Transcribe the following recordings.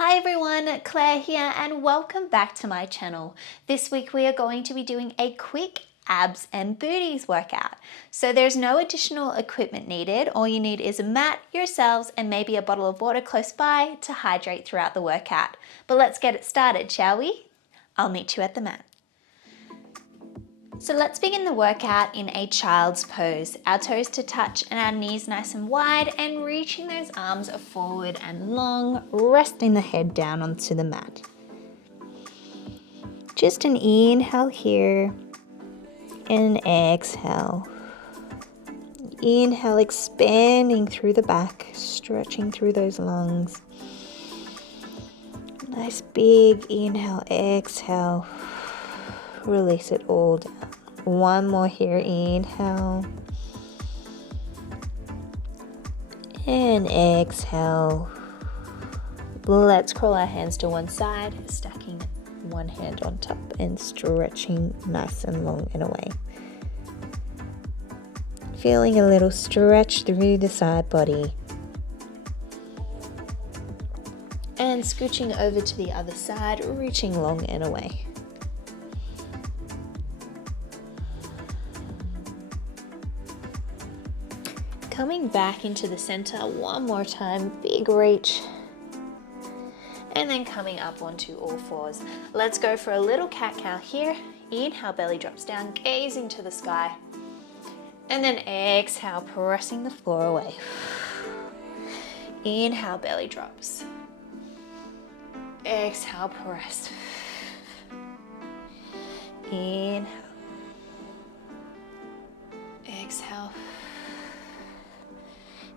Hi everyone, Claire here and welcome back to my channel. This week we are going to be doing a quick abs and booties workout. So there's no additional equipment needed. All you need is a mat, yourselves, and maybe a bottle of water close by to hydrate throughout the workout. But let's get it started, shall we? I'll meet you at the mat. So let's begin the workout in a child's pose. Our toes to touch and our knees nice and wide and reaching those arms forward and long, resting the head down onto the mat. Just an inhale here and an exhale. Inhale, expanding through the back, stretching through those lungs. Nice big inhale, exhale. Release it all down. One more here, inhale. And exhale. Let's curl our hands to one side, stacking one hand on top and stretching nice and long and away. Feeling a little stretch through the side body. And scooching over to the other side, reaching long and away. Coming back into the center one more time, big reach. And then coming up onto all fours. Let's go for a little cat-cow here. Inhale, belly drops down, gazing to the sky. And then exhale, pressing the floor away. Inhale, belly drops. Exhale, press. Inhale. Exhale.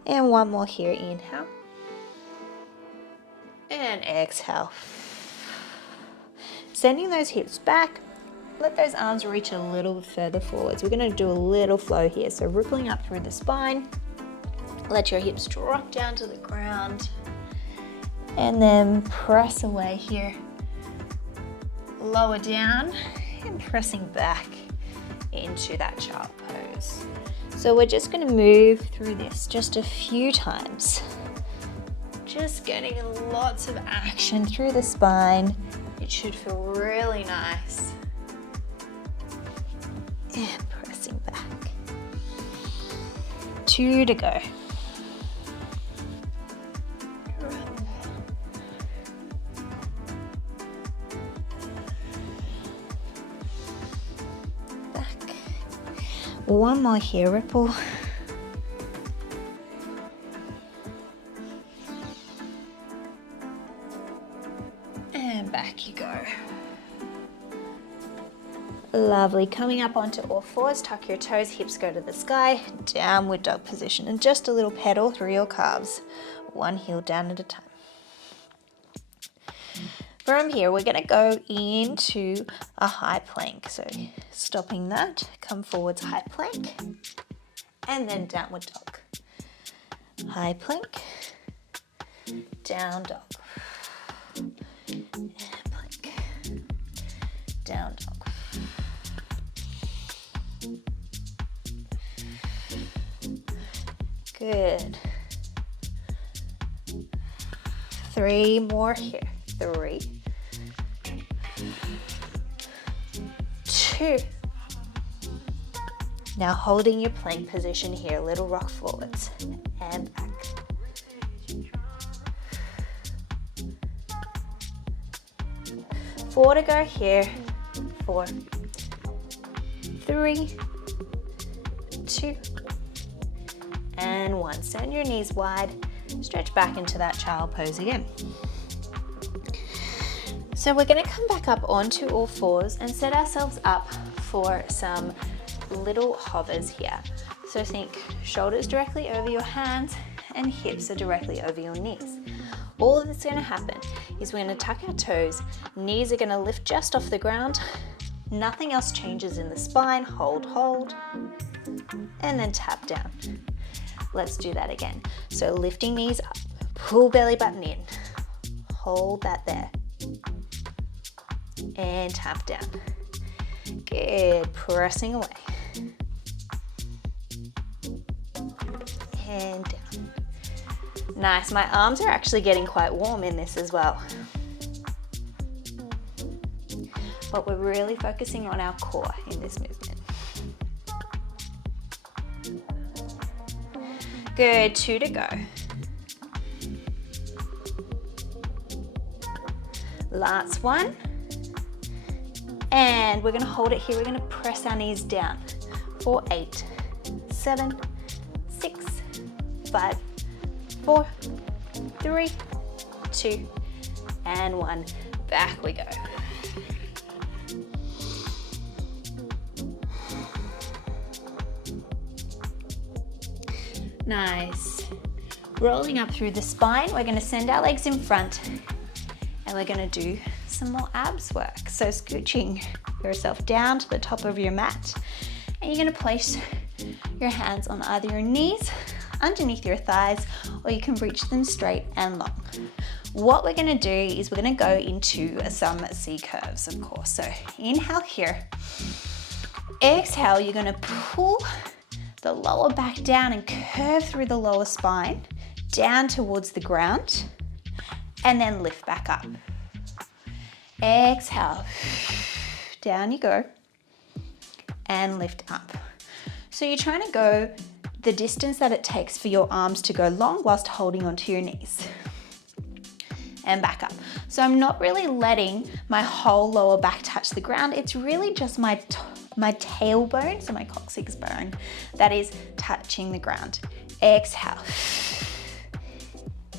And one more here, inhale. And exhale. Sending those hips back. Let those arms reach a little bit further forwards. We're going to do a little flow here. So rippling up through the spine. Let your hips drop down to the ground. And then press away here. Lower down and pressing back into that child pose. So we're just going to move through this just a few times. Just getting lots of action through the spine. It should feel really nice. And pressing back. 2 to go. One more here, ripple. And back you go. Lovely. Coming up onto all fours, tuck your toes, hips go to the sky, downward dog position, and just a little pedal through your calves, one heel down at a time. From here, we're going to go into a high plank. So stopping that, come forwards, high plank, and then downward dog. High plank, down dog, and plank, down dog. Good. 3 more here. 3, 2. Now holding your plank position here, little rock forwards and back. 4 to go here. 4, 3, 2, and 1. Send your knees wide. Stretch back into that child pose again. So we're going to come back up onto all fours and set ourselves up for some little hovers here. So think shoulders directly over your hands and hips are directly over your knees. All that's going to happen is we're going to tuck our toes, knees are going to lift just off the ground, nothing else changes in the spine, hold, and then tap down. Let's do that again. So lifting knees up, pull belly button in, hold that there. And tap down. Good, pressing away. And down. Nice, my arms are actually getting quite warm in this as well. But we're really focusing on our core in this movement. Good, 2 to go. Last one. And we're gonna hold it here. We're gonna press our knees down for 8, 7, 6, 5, 4, 3, 2, and 1. Back we go. Nice. Rolling up through the spine, we're gonna send our legs in front and we're gonna do some more abs work. So scooching yourself down to the top of your mat and you're gonna place your hands on either your knees, underneath your thighs, or you can reach them straight and long. What we're gonna do is we're gonna go into some C curves, of course. So inhale here, exhale, you're gonna pull the lower back down and curve through the lower spine, down towards the ground, and then lift back up. Exhale, down you go, and lift up. So you're trying to go the distance that it takes for your arms to go long whilst holding onto your knees. And back up. So I'm not really letting my whole lower back touch the ground. It's really just my tailbone, so my coccyx bone, that is touching the ground. Exhale.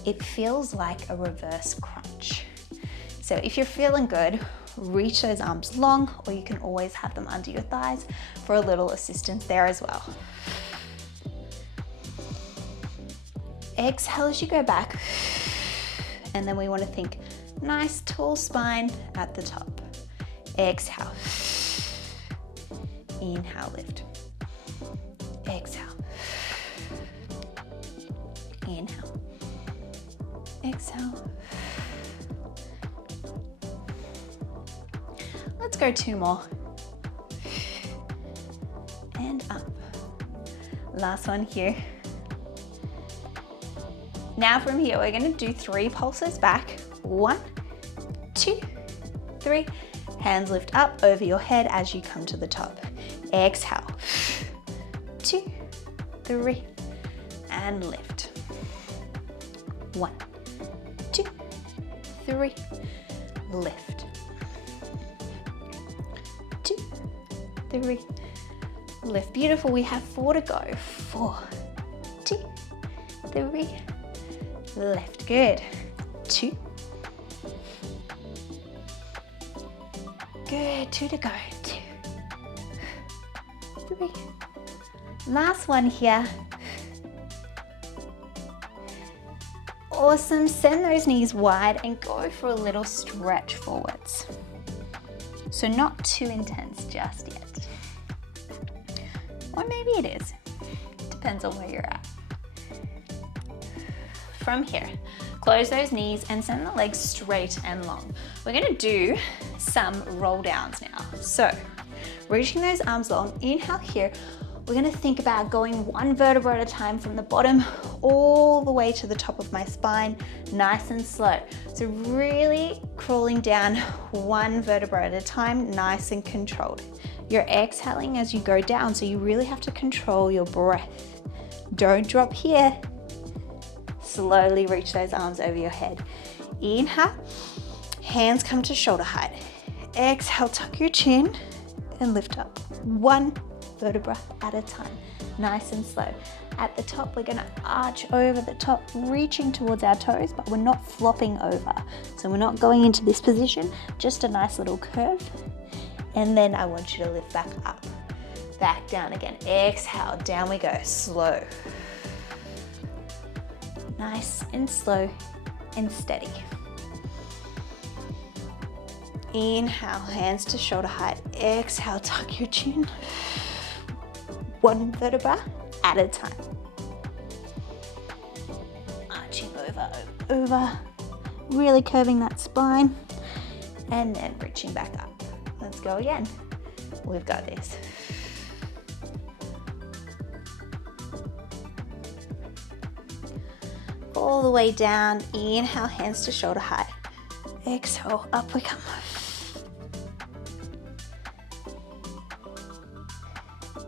It feels like a reverse crunch. So if you're feeling good, reach those arms long, or you can always have them under your thighs for a little assistance there as well. Exhale as you go back. And then we want to think nice tall spine at the top. Exhale. Inhale, lift. Exhale. Inhale. Exhale. Let's go 2 more. And up. Last one here. Now from here, we're gonna do 3 pulses back. 1, 2, 3. Hands lift up over your head as you come to the top. Exhale. 2, 3, and lift. 1, 2, 3, lift. 2, 3, lift. Beautiful, we have 4 to go. 4, 2, 3, lift. Good. 2. Good. 2 to go. 2, 3. Last one here. Awesome. Send those knees wide and go for a little stretch forwards. So not too intense just yet. Or maybe it is. Depends on where you're at. From here, close those knees and send the legs straight and long. We're gonna do some roll downs now. So, reaching those arms long, inhale here. We're gonna think about going 1 vertebra at a time from the bottom all the way to the top of my spine, nice and slow. So really crawling down 1 vertebra at a time, nice and controlled. You're exhaling as you go down, so you really have to control your breath. Don't drop here. Slowly reach those arms over your head. Inhale, hands come to shoulder height. Exhale, tuck your chin and lift up. 1 vertebra at a time, nice and slow. At the top, we're gonna arch over the top, reaching towards our toes, but we're not flopping over. So we're not going into this position, just a nice little curve. And then I want you to lift back up, back down again. Exhale, down we go, slow. Nice and slow and steady. Inhale, hands to shoulder height. Exhale, tuck your chin. 1 vertebra at a time. Arching over, really curving that spine, and then reaching back up. Let's go again. We've got this. all the way down. Inhale, hands to shoulder height. Exhale, up we come.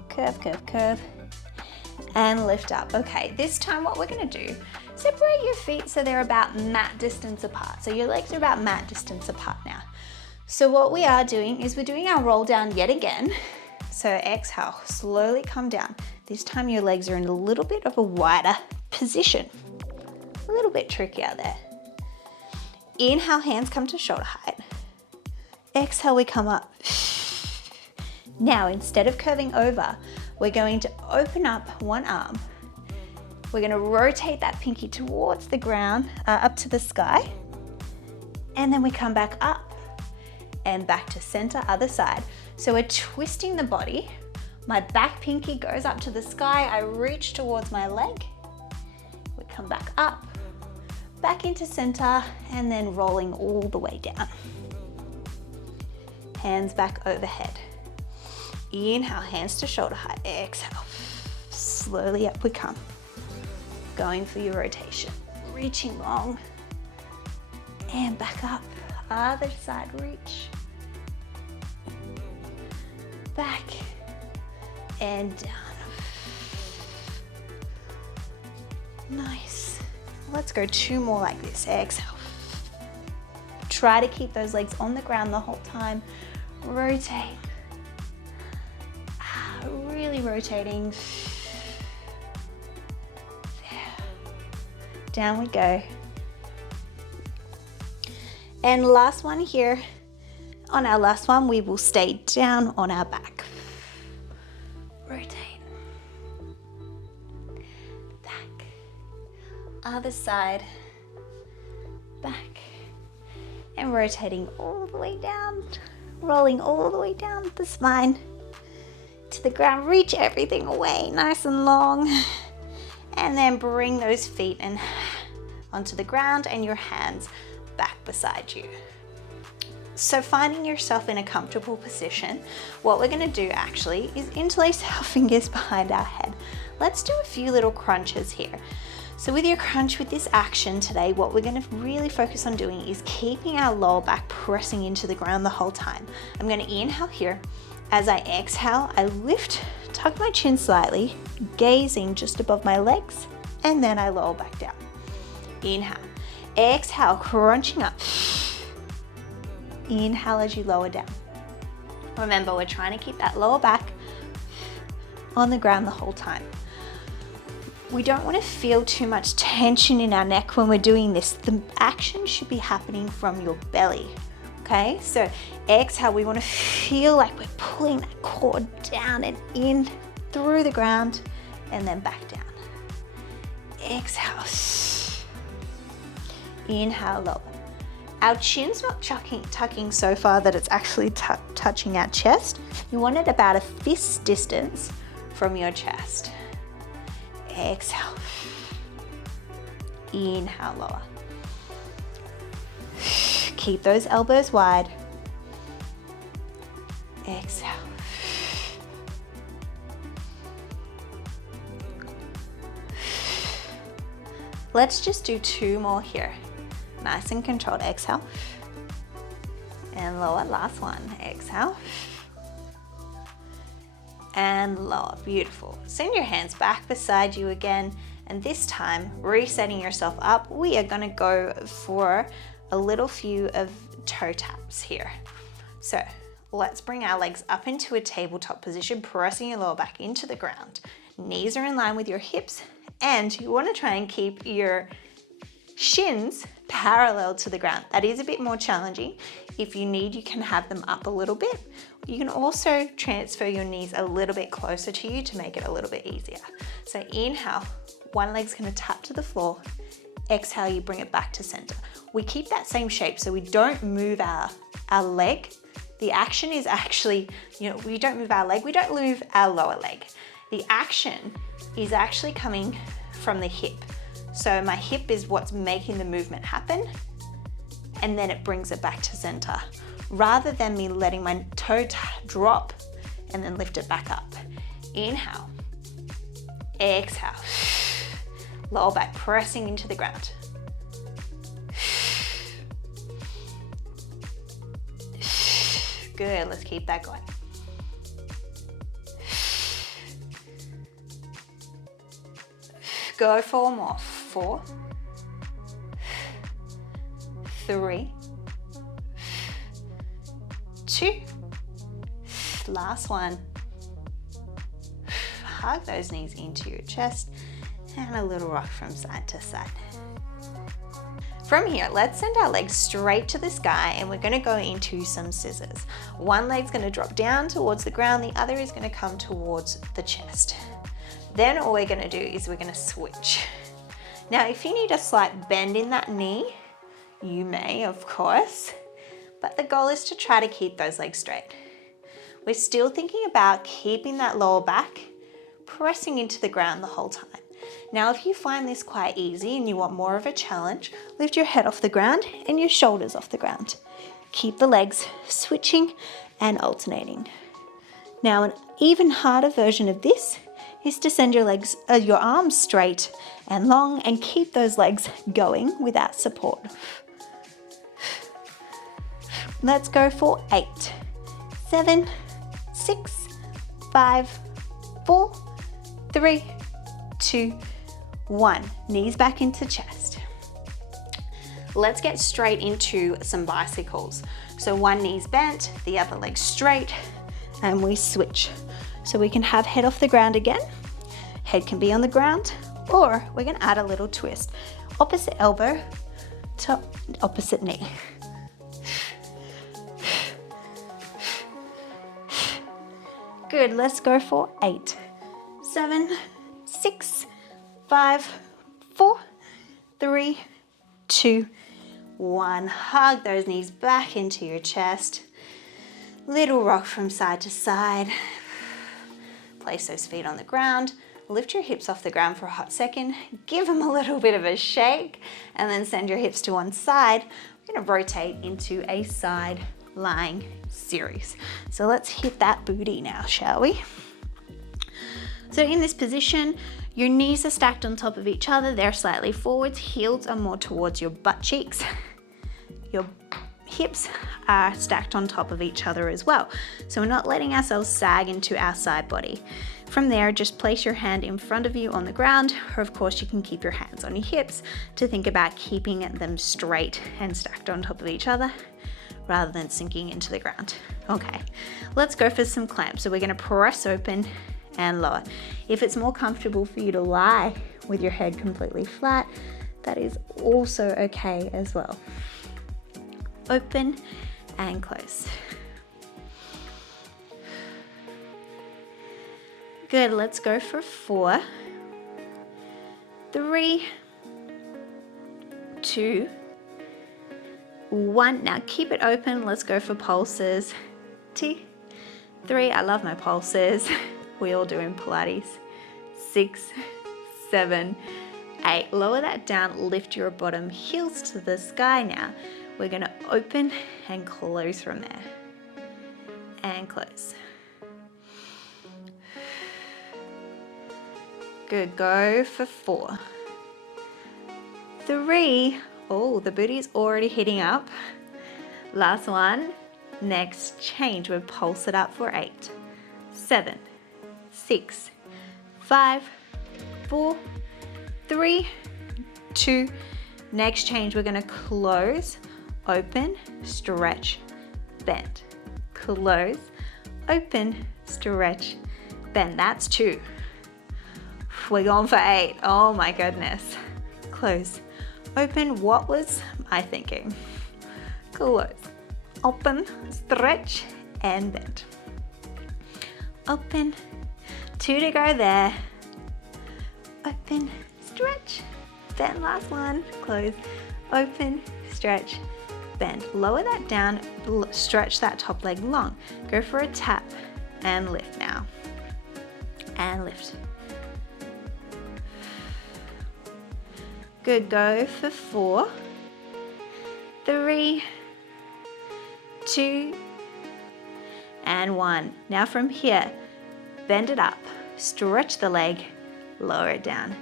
Curve, curve, curve. And lift up. Okay, this time what we're gonna do, separate your feet so they're about mat distance apart. So your legs are about mat distance apart now. So what we are doing is we're doing our roll down yet again. So exhale, slowly come down. This time your legs are in a little bit of a wider position. A little bit trickier there. Inhale, hands come to shoulder height. Exhale, we come up. Now, instead of curving over, we're going to open up one arm. We're going to rotate that pinky towards the ground, up to the sky. And then we come back up and back to center, other side. So we're twisting the body. My back pinky goes up to the sky. I reach towards my leg. We come back up, back into center, and then rolling all the way down. Hands back overhead. Inhale, hands to shoulder height. Exhale, slowly up we come. Going for your rotation. Reaching long. And back up. Other side, reach. Back and down. Nice. Let's go 2 more like this. Exhale. Try to keep those legs on the ground the whole time. Rotate. Really rotating. There. Down we go. And last one here. On our last one, we will stay down on our back. Rotate. Back. Other side. Back. And rotating all the way down. Rolling all the way down the spine. To the ground, reach everything away nice and long, and then bring those feet and onto the ground and your hands back beside you. So finding yourself in a comfortable position, what we're going to do actually is interlace our fingers behind our head. Let's do a few little crunches here. So with your crunch, with this action today, what we're going to really focus on doing is keeping our lower back pressing into the ground the whole time. I'm going to inhale here. As I exhale, I lift, tuck my chin slightly, gazing just above my legs, and then I lower back down. Inhale. Exhale, crunching up. Inhale as you lower down. Remember, we're trying to keep that lower back on the ground the whole time. We don't want to feel too much tension in our neck when we're doing this. The action should be happening from your belly. Okay, so exhale, we want to feel like we're pulling that core down and in through the ground and then back down. Exhale. Inhale, lower. Our chin's not tucking so far that it's actually touching our chest. You want it about a fist distance from your chest. Exhale. Inhale, lower. Keep those elbows wide. Exhale. Let's just do 2 more here. Nice and controlled. Exhale. And lower. Last one. Exhale. And lower. Beautiful. Send your hands back beside you again. And this time, resetting yourself up, we are going to go for a little few of toe taps here. So let's bring our legs up into a tabletop position, pressing your lower back into the ground. Knees are in line with your hips, and you want to try and keep your shins parallel to the ground. That is a bit more challenging. If you need, you can have them up a little bit. You can also transfer your knees a little bit closer to you to make it a little bit easier. So inhale, one leg's going to tap to the floor. Exhale, you bring it back to center. We keep that same shape, so we don't move our leg. The action is actually, we don't move our leg, we don't move our lower leg. The action is actually coming from the hip. So my hip is what's making the movement happen, and then it brings it back to center, rather than me letting my toe drop and then lift it back up. Inhale, exhale. lower back pressing into the ground. Good, let's keep that going. Go for more. 4, 3, 2, last one. Hug those knees into your chest and a little rock from side to side. From here, let's send our legs straight to the sky and we're going to go into some scissors. One leg's going to drop down towards the ground, the other is going to come towards the chest. Then all we're going to do is we're going to switch. Now, if you need a slight bend in that knee, you may, of course, but the goal is to try to keep those legs straight. We're still thinking about keeping that lower back pressing into the ground the whole time. Now, if you find this quite easy and you want more of a challenge, lift your head off the ground and your shoulders off the ground. Keep the legs switching and alternating. Now, an even harder version of this is to send your arms straight and long and keep those legs going without support. Let's go for 8, 7, 6, 5, 4, 3, 2, 1. Knees back into chest. Let's get straight into some bicycles. So one knee's bent, the other leg straight, and we switch. So we can have head off the ground again. Head can be on the ground, or we're going to add a little twist. Opposite elbow to opposite knee. Good, let's go for 8, 7, 6, 5, 4, 3, 2, 1. Hug those knees back into your chest. Little rock from side to side. Place those feet on the ground. Lift your hips off the ground for a hot second. Give them a little bit of a shake and then send your hips to one side. We're going to rotate into a side lying series. So let's hit that booty now, shall we? So in this position, your knees are stacked on top of each other. They're slightly forwards. Heels are more towards your butt cheeks. Your hips are stacked on top of each other as well. So we're not letting ourselves sag into our side body. From there, just place your hand in front of you on the ground, or of course you can keep your hands on your hips to think about keeping them straight and stacked on top of each other rather than sinking into the ground. Okay, let's go for some clamps. So we're going to press open and lower. If it's more comfortable for you to lie with your head completely flat, that is also okay as well. Open and close. Good, let's go for 4, 3, 2, 1. Now keep it open. Let's go for pulses. 2, 3. I love my pulses. We all do in Pilates. 6, 7, 8. Lower that down. Lift your bottom heels to the sky now. We're going to open and close from there. And close. Good, go for 4, 3, oh, the booty's already heating up. Last one, next change, we'll pulse it up for 8, 7, 6, 5, 4, 3, 2, next change, we're gonna close, open, stretch, bend, close, open, stretch, bend. That's 2. We're going for 8. Oh my goodness. Close, open. What was I thinking? Close, open, stretch, and bend. Open, 2 to go there. Open, stretch, bend. Last one. Close, open, stretch, bend. Lower that down, stretch that top leg long. Go for a tap and lift now. And lift. Good, go for 4, 3, 2, and 1. Now from here, bend it up, stretch the leg, lower it down.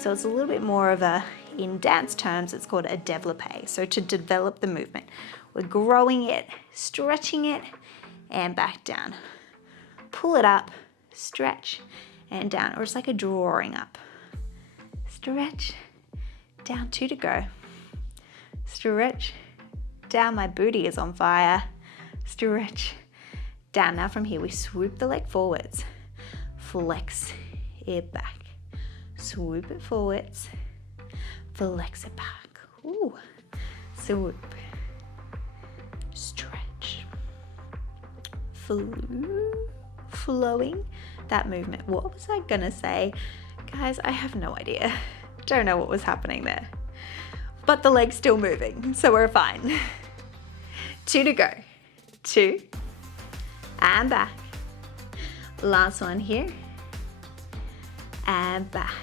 So it's a little bit more of a, in dance terms, it's called a développé. So to develop the movement, we're growing it, stretching it, and back down. Pull it up, stretch, and down. Or it's like a drawing up. Stretch, down, 2 to go. Stretch, down, my booty is on fire. Stretch, down. Now from here, we swoop the leg forwards. Flex it back. Swoop it forwards. Flex it back. Ooh. Swoop. Stretch. Flowing that movement. What was I gonna say? Guys, I have no idea. Don't know what was happening there. But the leg's still moving, so we're fine. 2 to go. 2. And back. Last one here. And back.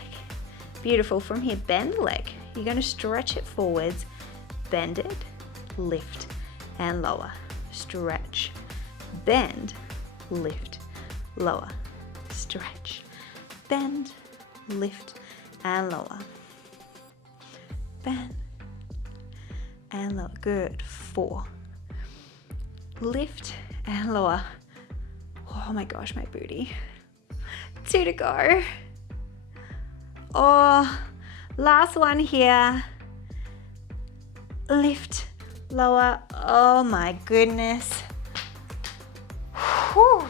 Beautiful. From here, bend the leg. You're going to stretch it forwards. Bend it, lift, and lower. Stretch. Bend, lift, lower. Stretch. Bend, lift, and lower. Bend and lower. Good. 4. Lift and lower. Oh my gosh, my booty. 2 to go. Oh, last one here. Lift, lower. Oh my goodness. Whew.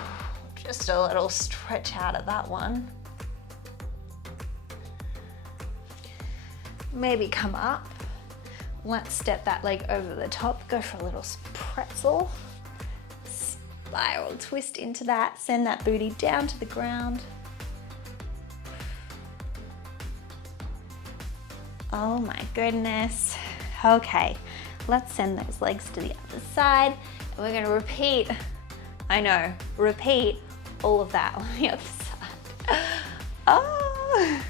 Just a little stretch out of that one. Maybe come up. Let's step that leg over the top. Go for a little pretzel. Spiral twist into that. Send that booty down to the ground. Oh my goodness. Okay, let's send those legs to the other side. And we're gonna repeat, repeat all of that on the other side. Oh.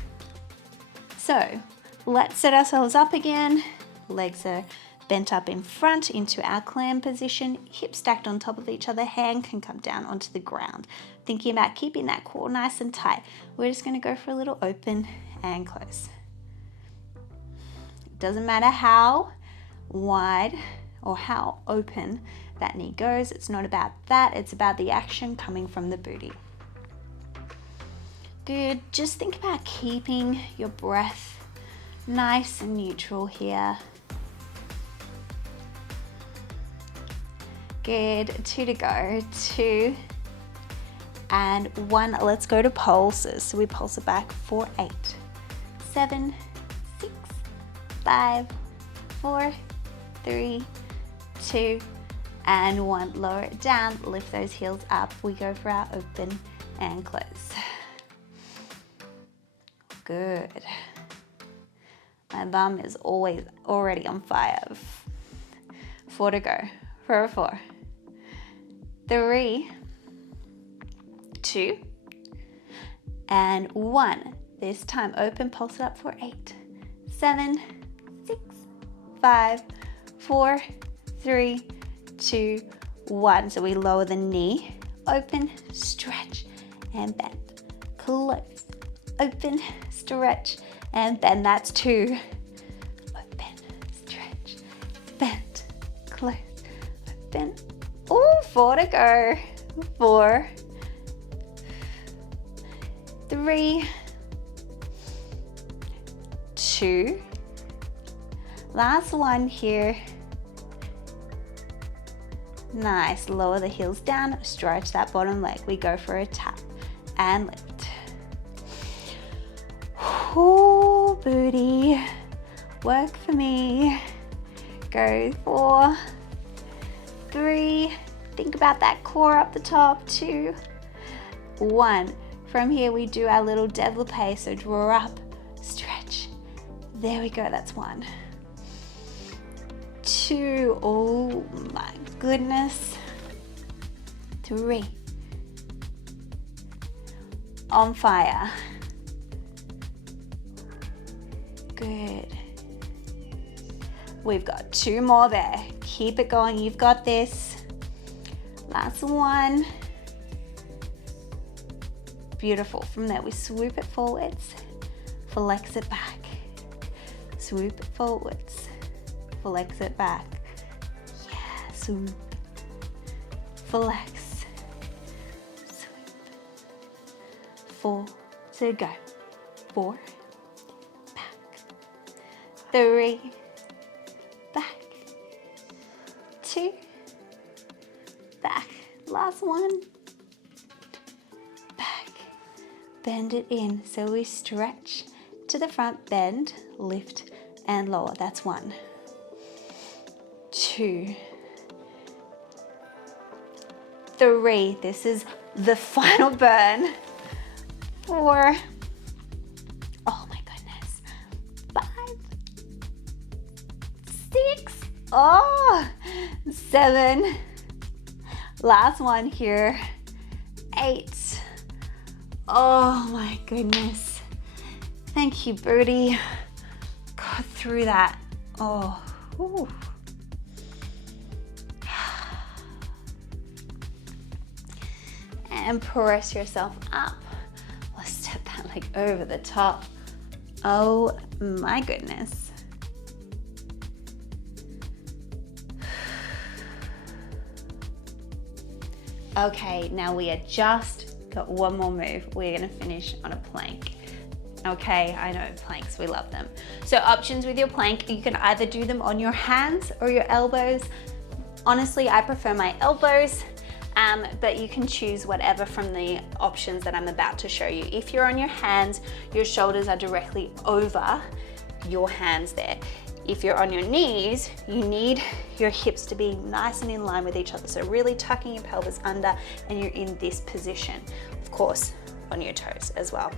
So, let's set ourselves up again. Legs are bent up in front into our clam position. Hips stacked on top of each other. Hand can come down onto the ground. Thinking about keeping that core nice and tight. We're just going to go for a little open and close. It doesn't matter how wide or how open that knee goes. It's not about that. It's about the action coming from the booty. Good. Just think about keeping your breath nice and neutral here. Good. 2 to go. 2 and 1. Let's go to pulses. So we pulse it back for 8, 7, 6, 5, 4, 3, 2, and 1. Lower it down. Lift those heels up. We go for our open and close. Good. My bum is already on fire. 4 to go. For a 4. 3, 2, and 1. This time open, pulse it up for 8, 7, 6, 5, 4, 3, 2, 1. So we lower the knee, open, stretch, and bend. Close, open, stretch, and bend. That's 2. Open, stretch, bend, close, open. Oh, 4 to go. 4, 3, 2. Last one here. Nice. Lower the heels down. Stretch that bottom leg. We go for a tap and lift. Ooh, booty. Work for me. Go 4, 3. Think about that core up the top. 2, 1. From here we do our little développé. So draw up, stretch. There we go. That's 1. 2. Oh my goodness. 3. On fire. Good. We've got 2 more there. Keep it going. You've got this. Last one. Beautiful. From there we swoop it forwards. flex it back, swoop it forwards, flex it back, yeah, swoop, flex, swoop, 4 to go, 4, back, 3, back, 2, back, last one, back, bend it in, so we stretch to the front, bend, lift and lower, that's 1, 2, 3, this is the final burn, 4, oh my goodness, 5, 6, oh, 7, last one here, 8, oh my goodness, thank you birdie, got through that, oh, whew. And press yourself up. Let's step that leg over the top. Oh my goodness. Okay, now we are just got one more move. We're gonna finish on a plank. Okay, I know planks, we love them. So options with your plank, you can either do them on your hands or your elbows. Honestly, I prefer my elbows. But you can choose whatever from the options that I'm about to show you. If you're on your hands, your shoulders are directly over your hands there. If you're on your knees, you need your hips to be nice and in line with each other. So really tucking your pelvis under and you're in this position. Of course, on your toes as well.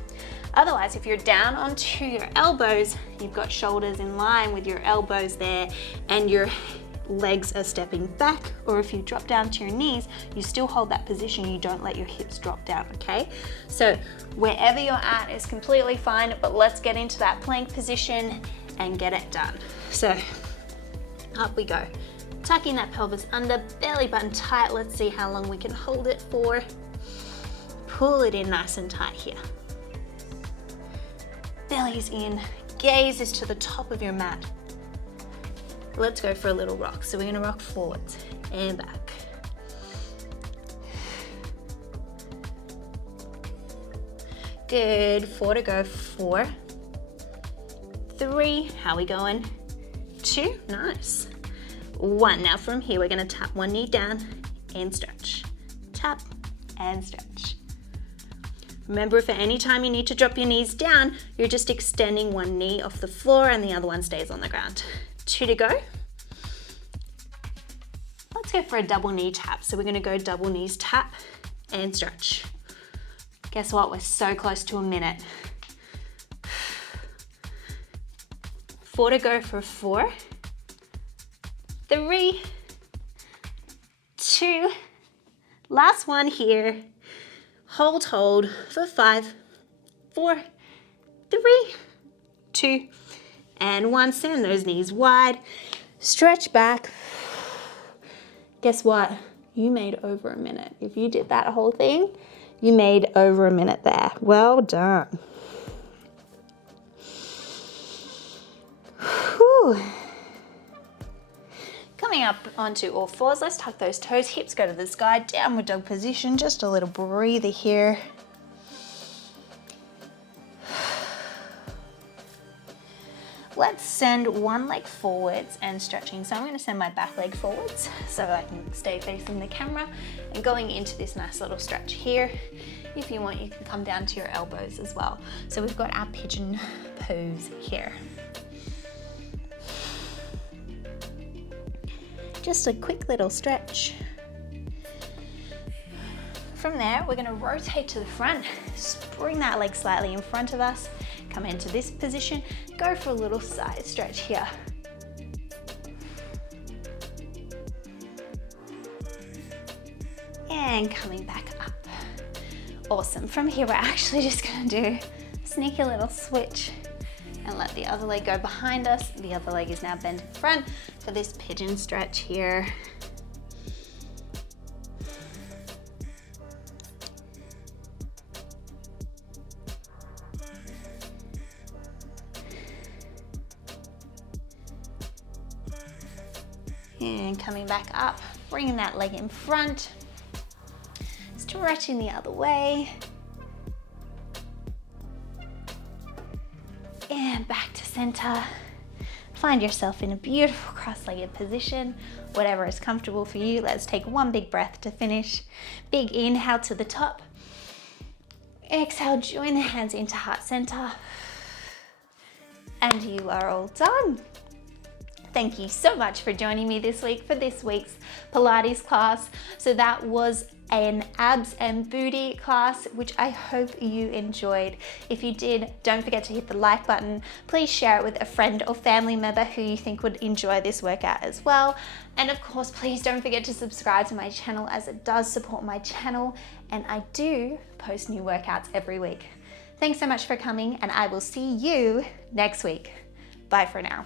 Otherwise, if you're down onto your elbows, you've got shoulders in line with your elbows there and your legs are stepping back, or if you drop down to your knees, you still hold that position, you don't let your hips drop down, okay? So wherever you're at is completely fine, but let's get into that plank position and get it done. So up we go. Tucking that pelvis under, belly button tight. Let's see how long we can hold it for. Pull it in nice and tight here. Belly's in, gaze is to the top of your mat. Let's go for a little rock. So we're gonna rock forwards and back. Good, 4 to go, 4, 3, how we going? 2, nice. 1, now from here, we're gonna tap one knee down and stretch. Tap and stretch. Remember, if at any time you need to drop your knees down, you're just extending one knee off the floor and the other one stays on the ground. 2 to go. Let's go for a double knee tap. So we're gonna go double knees tap and stretch. Guess what? We're so close to a minute. 4 to go for 4, 3, 2, last one here. Hold for 5, 4, 3, 2, and 1. Send those knees wide, stretch back. Guess what? You made over a minute. If you did that whole thing, you made over a minute there. Well done. Whew. Coming up onto all fours, let's tuck those toes, hips go to the sky, downward dog position, just a little breather here. Let's send one leg forwards and stretching. So I'm going to send my back leg forwards so I can stay facing the camera and going into this nice little stretch here. If you want, you can come down to your elbows as well. So we've got our pigeon pose here. Just a quick little stretch. From there, we're going to rotate to the front, bring that leg slightly in front of us, come into this position, go for a little side stretch here. And coming back up. Awesome. From here, we're actually just going to do a sneaky little switch and let the other leg go behind us. The other leg is now bent in front for this pigeon stretch here. And coming back up, bringing that leg in front, stretching the other way. And back to center. Find yourself in a beautiful cross-legged position, whatever is comfortable for you. Let's take one big breath to finish. Big inhale to the top. Exhale, join the hands into heart center. And you are all done. Thank you so much for joining me this week for this week's Pilates class. So that was an abs and booty class, which I hope you enjoyed. If you did, don't forget to hit the like button. Please share it with a friend or family member who you think would enjoy this workout as well. And of course, please don't forget to subscribe to my channel, as it does support my channel, and I do post new workouts every week. Thanks so much for coming, and I will see you next week. Bye for now.